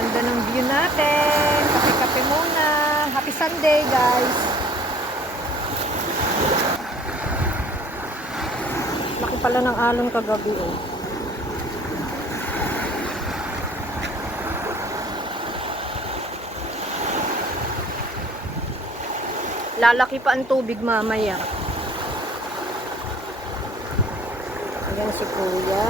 Ganda ng view natin. Kape-kape muna. Happy Sunday, guys. Laki pala ng alon kagabi, oh. Lalaki pa ang tubig mamaya. Ayan si Kuya.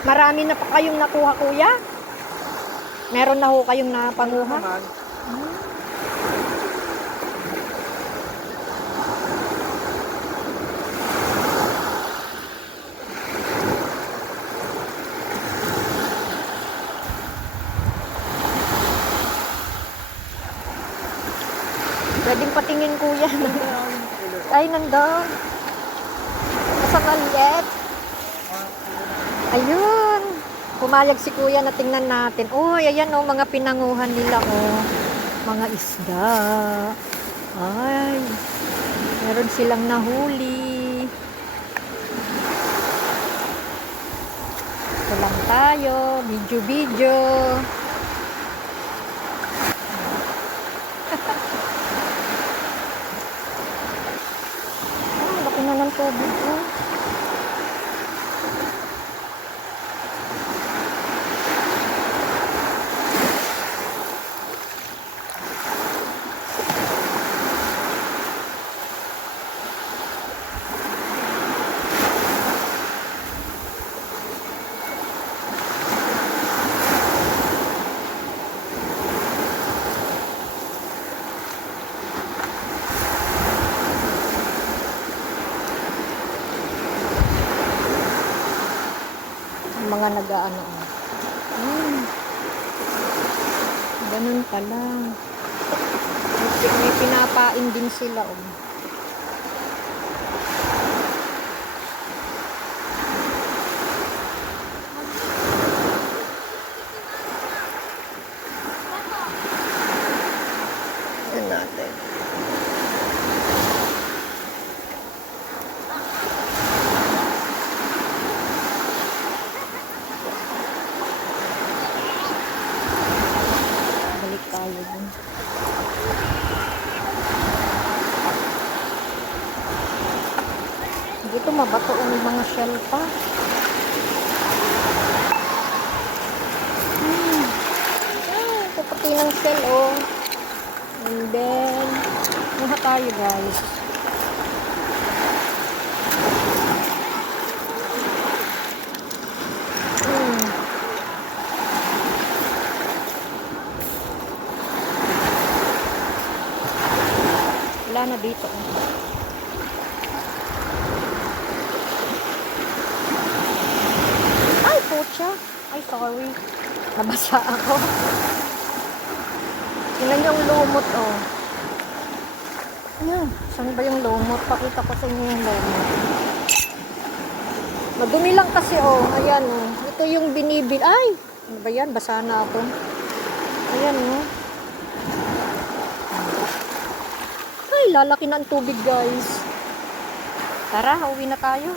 Marami na pa kayong nakuha, Kuya? Meron na ho kayong napanguha? Pwedeng patingin, Kuya. Ay, nandun. Sa maliit. Ayun. Pumayag si Kuya na tingnan natin. Uy, ayan oh, mga pinanguhan nila oh. Mga isda. Ay. Meron silang nahuli. Ito lang tayo. Video-video. Laki na ng tubig oh. Mga nag-aano. Ganun pala. May pinapain din sila oh. Yan natin. Tayo dun. Dito mabato ang mga shell pa. Kapati ng shell oh. And then muha tayo guys. Wala na dito. Ay, pucha. Ay, sorry. Nabasa ako. Tingnan yung lumot, oh. Ayan. Saan ba yung lumot? Pakita ko sa inyo yung lumot. Madumi lang kasi, oh. Ayan, oh. Ito yung binibil. Ay! Ano ba yan? Basa na ako. Ayan, oh. Lalaki na ang tubig guys. Tara, uwi na tayo.